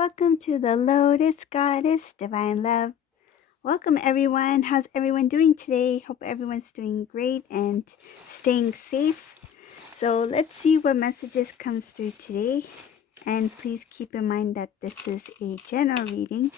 Welcome to the Lotus Goddess Divine Love. Welcome everyone. How's everyone doing today? Hope everyone's doing great and staying safe. So let's see what messages comes through today. And please keep in mind that this is a general reading.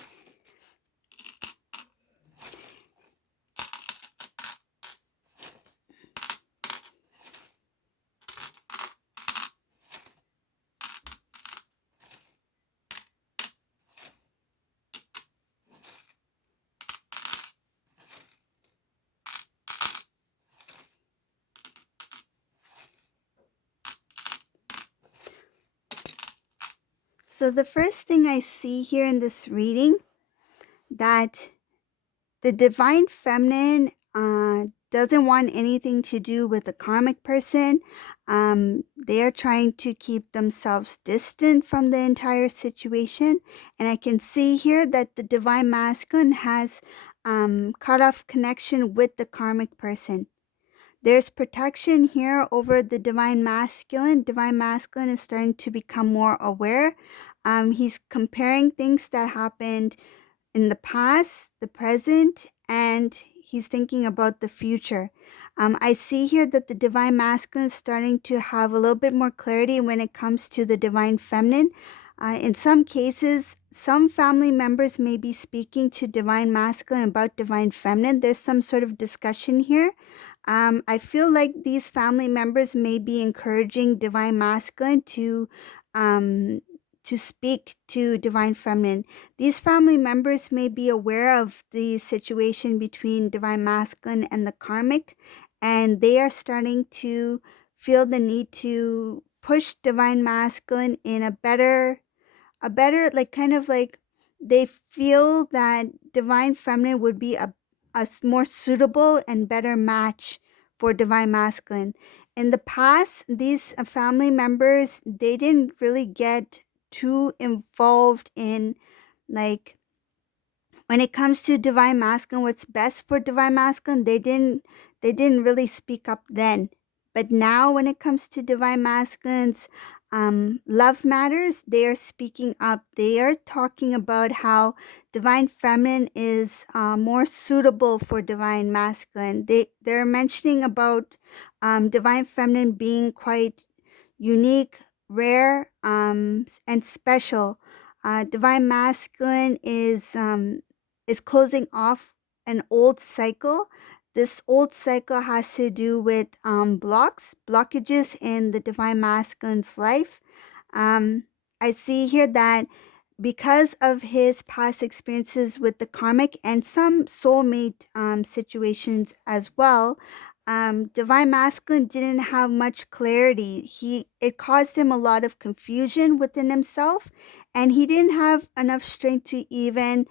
So the first thing I see here in this reading, that the divine feminine doesn't want anything to do with the karmic person. They are trying to keep themselves distant from the entire situation. And I can see here that the divine masculine has cut off connection with the karmic person. There's protection here over the divine masculine. Divine masculine is starting to become more aware. He's comparing things that happened in the past, the present, and he's thinking about the future. I see here that the divine masculine is starting to have a little bit more clarity when it comes to the divine feminine. In some cases, some family members may be speaking to divine masculine about divine feminine. There's some sort of discussion here. I feel like these family members may be encouraging divine masculine to speak to divine feminine. These family members may be aware of the situation between divine masculine and the karmic, and they are starting to feel the need to push divine masculine in a better, like kind of like they feel that divine feminine would be a more suitable and better match for divine masculine. In the past, these family members, they didn't really get too involved in, like, when it comes to divine masculine, what's best for divine masculine, they didn't really speak up then. But now when it comes to divine masculines, love matters, they are speaking up. They are talking about how divine feminine is more suitable for divine masculine. They're mentioning about divine feminine being quite unique, rare, and special. Divine masculine is closing off an old cycle. This old cycle has to do with blockages in the divine masculine's life. Um, I see here that because of his past experiences with the karmic and some soulmate situations as well, divine masculine didn't have much clarity. It caused him a lot of confusion within himself, and he didn't have enough strength to even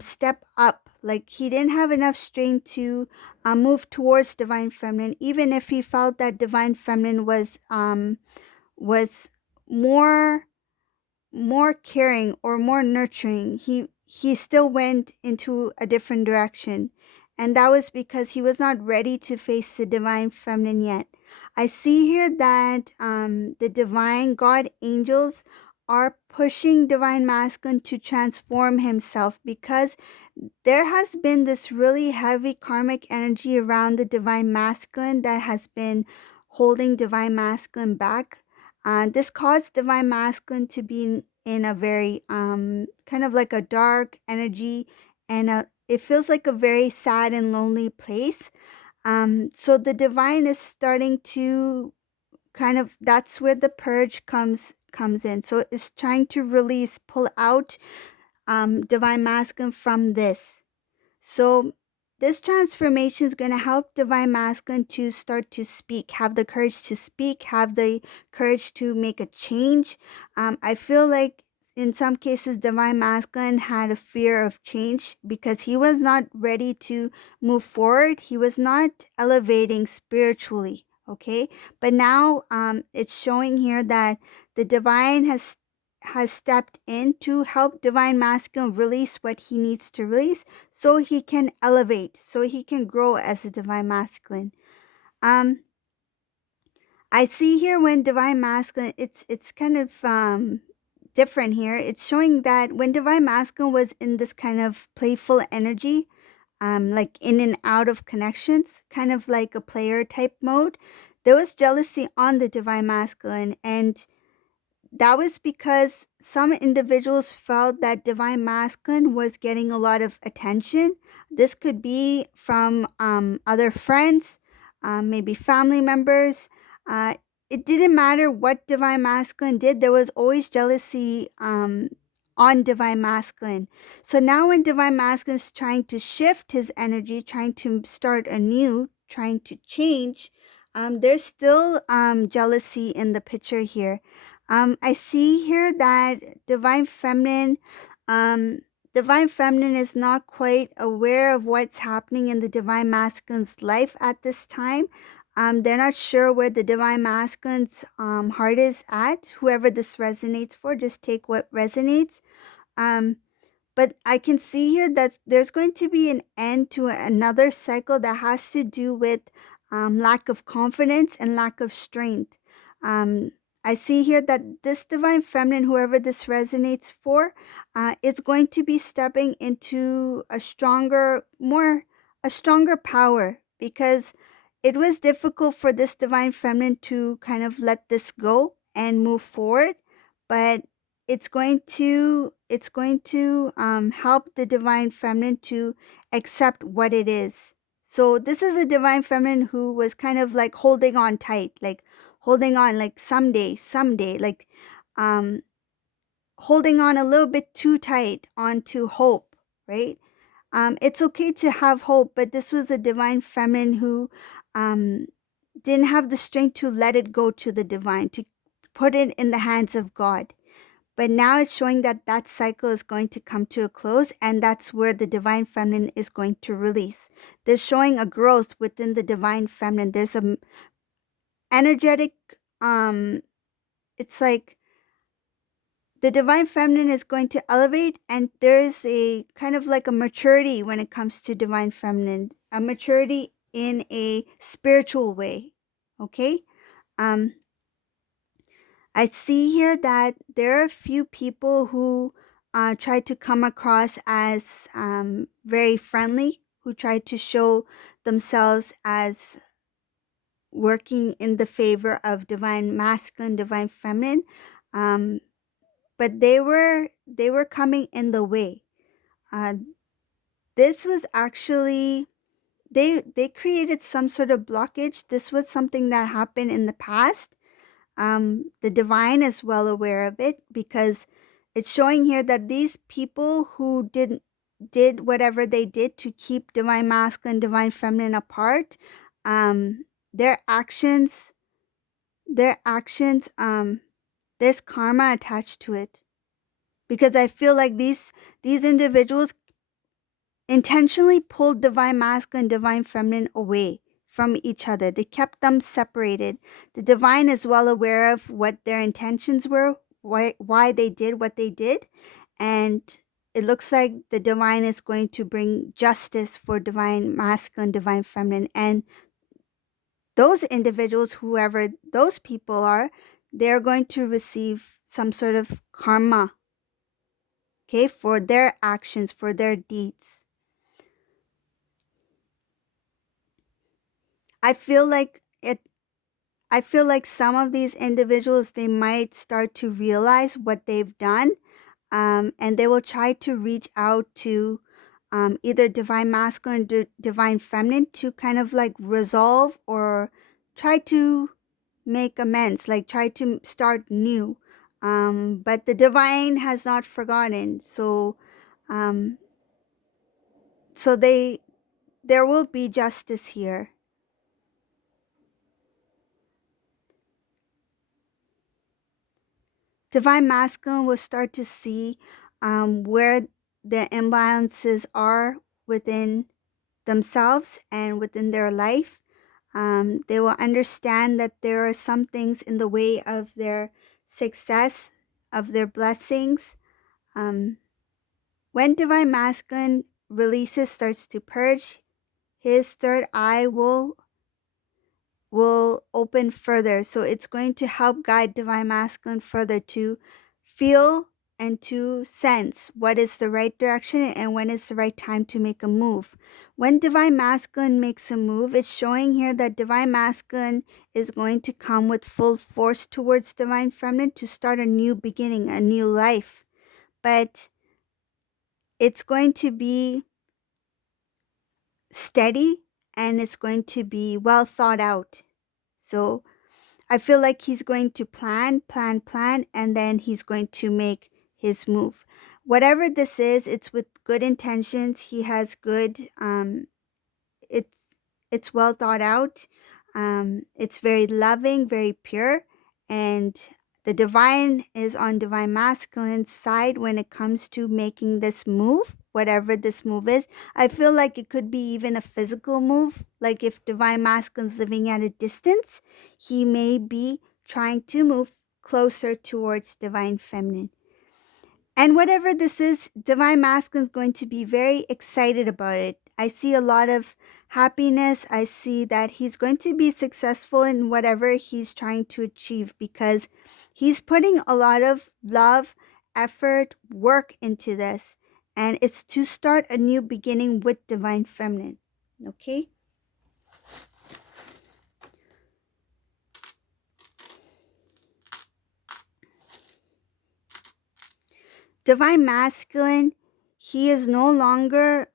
step up. Like, he didn't have enough strength to move towards divine feminine, even if he felt that divine feminine was more caring or more nurturing. He still went into a different direction, and that was because he was not ready to face the divine feminine yet. I see here that the divine god angels are pushing divine masculine to transform himself, because there has been this really heavy karmic energy around the divine masculine that has been holding divine masculine back. This caused divine masculine to be in a very kind of like a dark energy, and it feels like a very sad and lonely place. So the divine is starting to kind of, that's where the purge comes in. So it's trying to release, pull out divine masculine from this. So this transformation is going to help divine masculine to start to speak, have the courage to speak, have the courage to make a change. I feel like in some cases, divine masculine had a fear of change because he was not ready to move forward. He was not elevating spiritually. Okay, but now it's showing here that the divine has stepped in to help divine masculine release what he needs to release, so he can elevate, so he can grow as a divine masculine. I see here when divine masculine, it's kind of different here. It's showing that when divine masculine was in this kind of playful energy, like in and out of connections, kind of like a player type mode, there was jealousy on the divine masculine. And that was because some individuals felt that divine masculine was getting a lot of attention. This could be from other friends, maybe family members. Uh, it didn't matter what divine masculine did, there was always jealousy on divine masculine. So now, when divine masculine is trying to shift his energy, trying to start anew, trying to change, there's still jealousy in the picture here. I see here that um, divine feminine is not quite aware of what's happening in the divine masculine's life at this time. They're not sure where the divine masculine's heart is at. Whoever this resonates for, just take what resonates. Um, but I can see here that there's going to be an end to another cycle that has to do with lack of confidence and lack of strength. Um, I see here that this divine feminine, whoever this resonates for, is going to be stepping into a stronger power, because it was difficult for this divine feminine to kind of let this go and move forward, but it's going to help the divine feminine to accept what it is. So this is a divine feminine who was kind of like holding on tight, like holding on, like someday, like um holding on a little bit too tight onto hope, right? It's okay to have hope, but this was a divine feminine who um didn't have the strength to let it go to the divine, to put it in the hands of God. But now it's showing that that cycle is going to come to a close, and that's where the divine feminine is going to release. They're showing a growth within the divine feminine. There's a energetic, it's like the divine feminine is going to elevate, and there is a kind of like a maturity when it comes to divine feminine, a maturity in a spiritual way. Okay? Um, I see here that there are a few people who try to come across as very friendly, who try to show themselves as working in the favor of divine masculine, divine feminine, um, but they were coming in the way. Uh, this was actually they created some sort of blockage. This was something that happened in the past. The divine is well aware of it, because it's showing here that these people who did whatever they did to keep divine masculine, divine feminine apart, um, their actions, their actions, there's karma attached to it. Because I feel like these individuals intentionally pulled divine masculine, divine feminine away from each other. They kept them separated. The divine is well aware of what their intentions were, why they did what they did, and it looks like the divine is going to bring justice for divine masculine, divine feminine, and those individuals, whoever those people are, they're going to receive some sort of karma, okay, for their actions, for their deeds. I feel like it I feel like some of these individuals, they might start to realize what they've done, and they will try to reach out to either divine masculine or divine feminine to kind of like resolve or try to make amends, like try to start new. But the divine has not forgotten, so um, so there will be justice here. Divine masculine will start to see where the imbalances are within themselves and within their life. They will understand that there are some things in the way of their success, of their blessings. Um, when divine masculine releases, starts to purge, his third eye will open further. So it's going to help guide divine masculine further to feel and to sense what is the right direction and when is the right time to make a move. When Divine Masculine makes a move, it's showing here that Divine Masculine is going to come with full force towards Divine Feminine to start a new beginning, a new life. But it's going to be steady and it's going to be well thought out. So I feel like he's going to plan, and then he's going to make his move. Whatever this is, it's with good intentions. He has good, it's it's well thought out. It's very loving, very pure, and the divine is on Divine Masculine's side when it comes to making this move, whatever this move is. I feel like it could be even a physical move. Like if Divine Masculine's living at a distance, he may be trying to move closer towards Divine Feminine. And whatever this is, Divine Masculine is going to be very excited about it. I see a lot of happiness. I see that he's going to be successful in whatever he's trying to achieve because he's putting a lot of love, effort, work into this. And it's to start a new beginning with Divine Feminine. Okay? Divine Masculine, he is no longer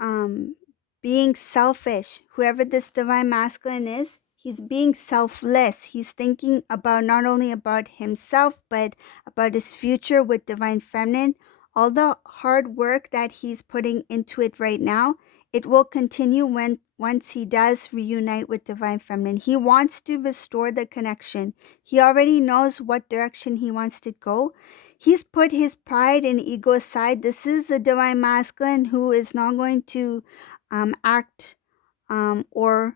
being selfish. Whoever this Divine Masculine is, he's being selfless. He's thinking about not only about himself, but about his future with Divine Feminine. All the hard work that he's putting into it right now, it will continue once he does reunite with Divine Feminine. He wants to restore the connection. He already knows what direction he wants to go. He's put his pride and ego aside. This is a Divine Masculine who is not going to act or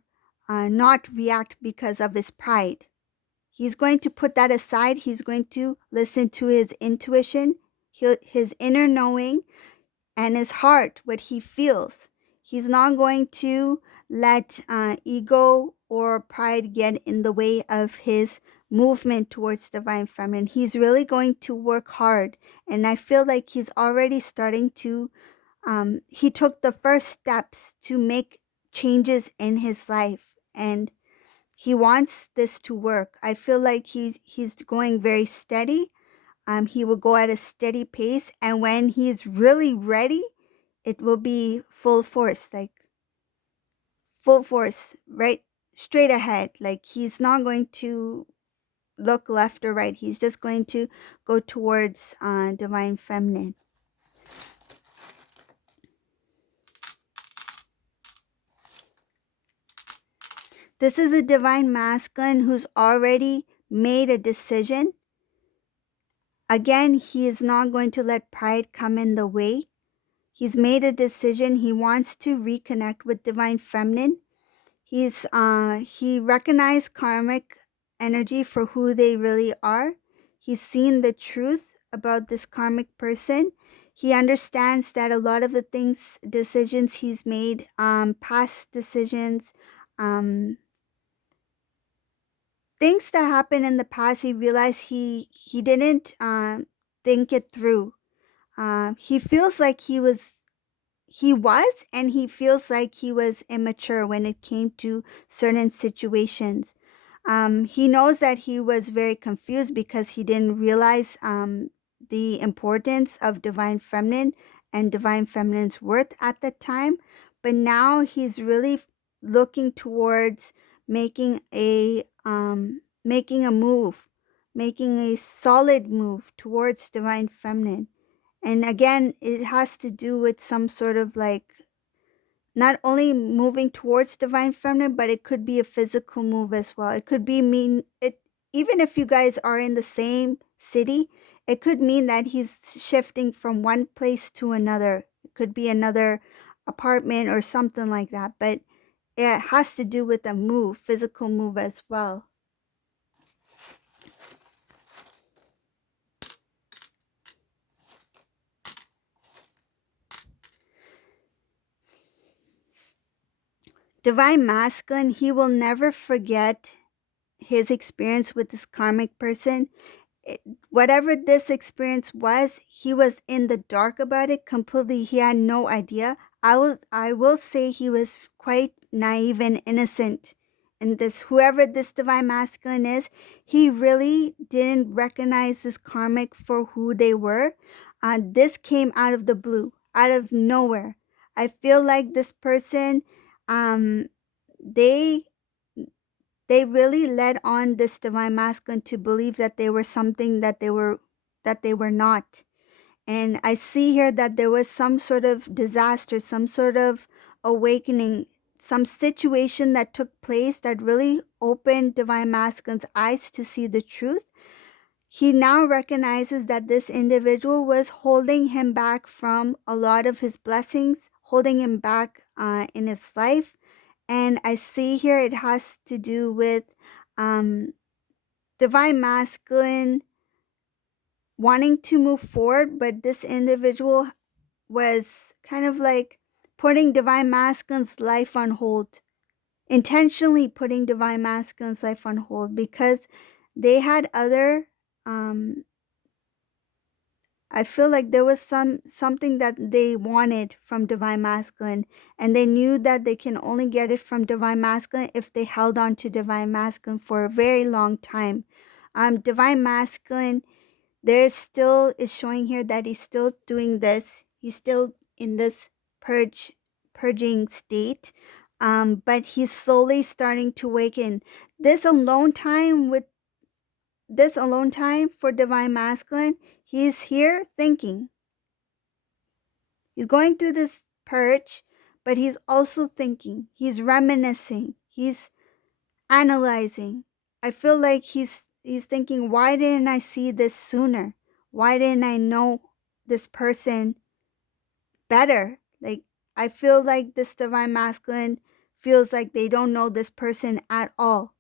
not react because of his pride. He's going to put that aside. He's going to listen to his intuition, his inner knowing, and his heart, what he feels. He's not going to let ego or pride get in the way of his movement towards Divine Feminine. He's really going to work hard. And I feel like he's already starting to, he took the first steps to make changes in his life. And he wants this to work. I feel like he's going very steady. He will go at a steady pace. And when he's really ready, it will be full force, like full force, right straight ahead. Like he's not going to look left or right. He's just going to go towards Divine Feminine. This is a Divine Masculine who's already made a decision. Again, he is not going to let pride come in the way. He's made a decision. He wants to reconnect with Divine Feminine. He recognized karmic energy for who they really are. He's seen the truth about this karmic person. He understands that a lot of the decisions he's made, past decisions, things that happened in the past, he realized he didn't think it through. He feels like and he feels like he was immature when it came to certain situations. He knows that he was very confused because he didn't realize the importance of Divine Feminine and Divine Feminine's worth at the time. But now he's really looking towards making a move, making a solid move towards Divine Feminine. And again, it has to do with some sort of like not only moving towards Divine Feminine, but it could be a physical move as well. It could be even if you guys are in the same city, it could mean that he's shifting from one place to another. It could be another apartment or something like that, but it has to do with a move, physical move as well. Divine Masculine, he will never forget his experience with this karmic person. whatever this experience was, he was in the dark about it completely. He had no idea. I will say he was quite naive and innocent in this. Whoever this divine masculine is, he really didn't recognize this karmic for who they were. This came out of the blue, out of nowhere. I feel like this person, um, they they really led on this divine masculine to believe that they were something that they were not. And I see here that there was some sort of disaster, some sort of awakening, some situation that took place that really opened divine masculine's eyes to see the truth. He now recognizes that this individual was holding him back from a lot of his blessings, holding him back in his life. And I see here it has to do with um, divine masculine wanting to move forward, but this individual was kind of like putting divine masculine's life on hold, intentionally putting divine masculine's life on hold because they had other um, I feel like there was something that they wanted from divine masculine, and they knew that they can only get it from divine masculine if they held on to divine masculine for a very long time. Divine masculine, there still is showing here that he's still doing this. He's still in this purging state, but he's slowly starting to awaken. This alone time with this alone time for divine masculine, he's here thinking. He's going through this purge, but he's also thinking. He's reminiscing. He's analyzing. I feel like he's thinking, why didn't I see this sooner? Why didn't I know this person better? Like, I feel like this divine masculine feels like they don't know this person at all.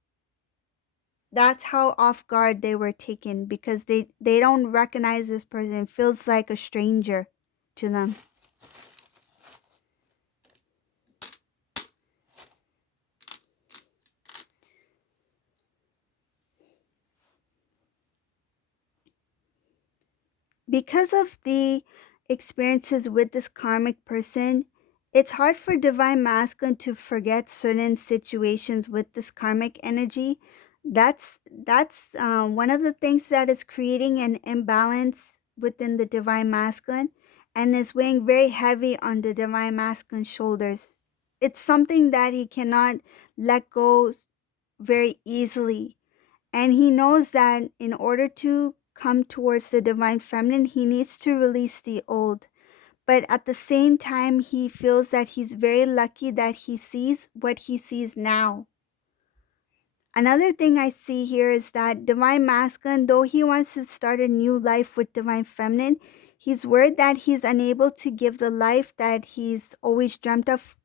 That's how off guard they were taken because they don't recognize this person. It feels like a stranger to them. Because of the experiences with this karmic person, it's hard for divine masculine to forget certain situations with this karmic energy. That's one of the things that is creating an imbalance within the divine masculine and is weighing very heavy on the divine masculine's shoulders. It's something that he cannot let go very easily, and he knows that in order to come towards the divine feminine, he needs to release the old. But at the same time, he feels that he's very lucky that he sees what he sees now. Another thing I see here is that divine masculine, though he wants to start a new life with divine feminine, he's worried that he's unable to give the life that he's always dreamt of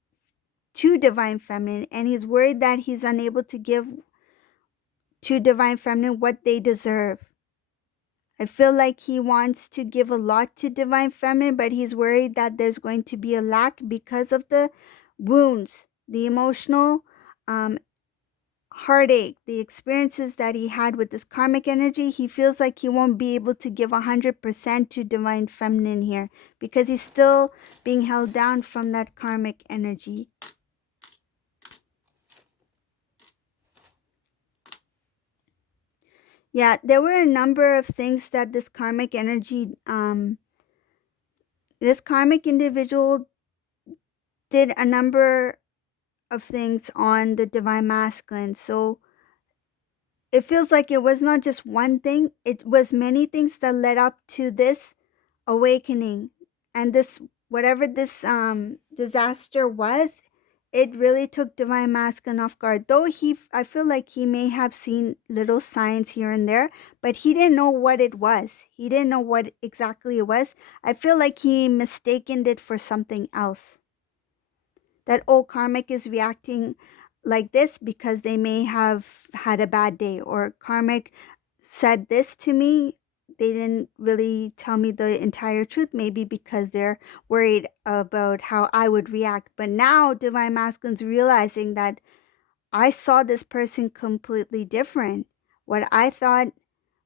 to divine feminine. And he's worried that he's unable to give to divine feminine what they deserve. I feel like he wants to give a lot to divine feminine, but he's worried that there's going to be a lack because of the wounds, the emotional heartache, the experiences that he had with this karmic energy. He feels like he won't be able to give 100% to divine feminine here because he's still being held down from that karmic energy. Yeah, there were a number of things that this karmic energy, this karmic individual did a number of things on the divine masculine. So it feels like it was not just one thing, it was many things that led up to this awakening. And this, whatever this disaster was, it really took divine masculine off guard. Though I feel like he may have seen little signs here and there, but he didn't know what it was. He didn't know what exactly it was. I feel like he mistaken it for something else. That karmic is reacting like this because they may have had a bad day, or karmic said this to me. They didn't really tell me the entire truth, maybe because they're worried about how I would react. But now divine masculine's realizing that I saw this person completely different. What I thought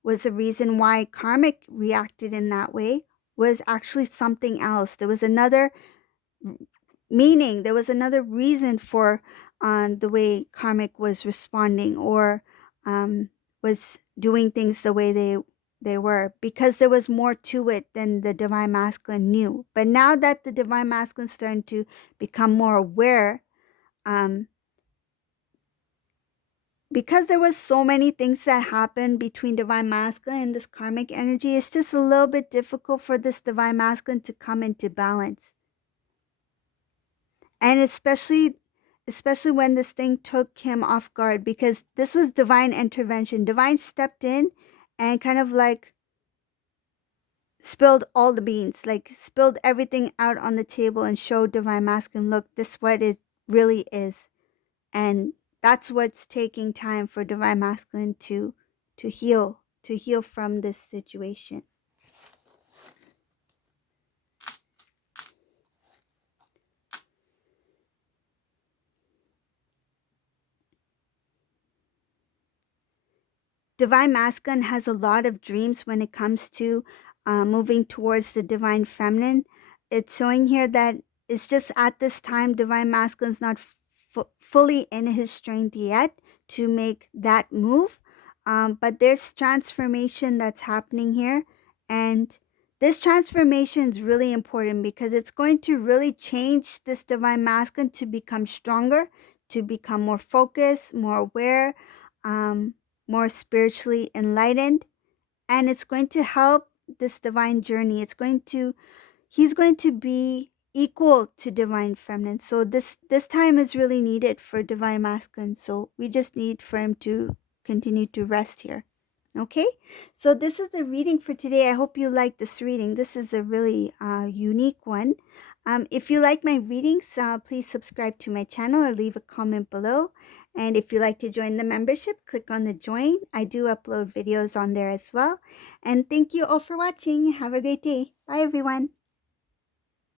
was the reason why karmic reacted in that way was actually something else. There was another meaning, there was another reason for the way karmic was responding or was doing things the way they were, because there was more to it than the divine masculine knew. But now that the divine masculine is starting to become more aware, um, because there was so many things that happened between divine masculine and this karmic energy, it's just a little bit difficult for this divine masculine to come into balance. And especially when this thing took him off guard, because this was divine intervention. Divine stepped in and kind of like spilled all the beans, like spilled everything out on the table and showed divine masculine, look, this what it really is. And that's what's taking time for divine masculine to heal from this situation. Divine masculine has a lot of dreams when it comes to moving towards the divine feminine. It's showing here that it's just at this time divine masculine is not fully in his strength yet to make that move, but there's transformation that's happening here, and this transformation is really important because it's going to really change this divine masculine to become stronger, to become more focused, more aware, um, more spiritually enlightened, and it's going to help this divine journey. He's going to be equal to divine feminine. So this time is really needed for divine masculine. So we just need for him to continue to rest here. Okay, so this is the reading for today. I hope you like this reading. This is a really unique one. If you like my readings, please subscribe to my channel or leave a comment below. And if you like to join the membership, click on the join. I do upload videos on there as well. And thank you all for watching. Have a great day. Bye, everyone.